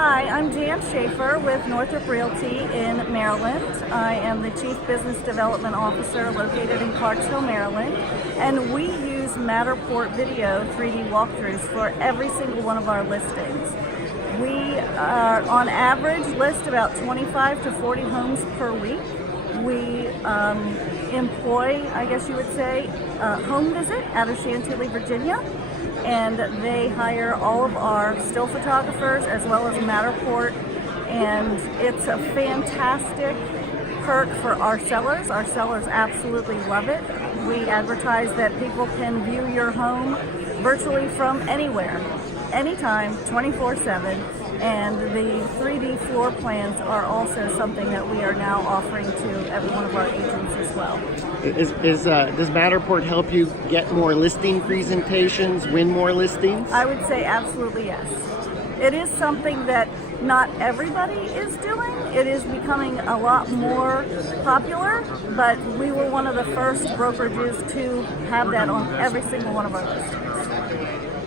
Hi, I'm Jan Schaefer with Northrop Realty in Maryland. I am the Chief Business Development Officer located in Clarksville, Maryland, and we use Matterport video 3D walkthroughs for every single one of our listings. We on average list about 25 to 40 homes per week. We employ, I guess you would say, Home Visit out of Chantilly, Virginia, and they hire all of our still photographers as well as Matterport, and it's a fantastic perk for our sellers. Our sellers absolutely love it. We advertise that people can view your home virtually from anywhere, anytime, 24/7, and the 3D floor plans are also something that we are now offering to every one of our agents as well. Does Matterport help you get more listing presentations, win more listings? I would say absolutely yes. It is something that not everybody is doing. It is becoming a lot more popular, but we were one of the first brokerages to have that on every single one of our listings.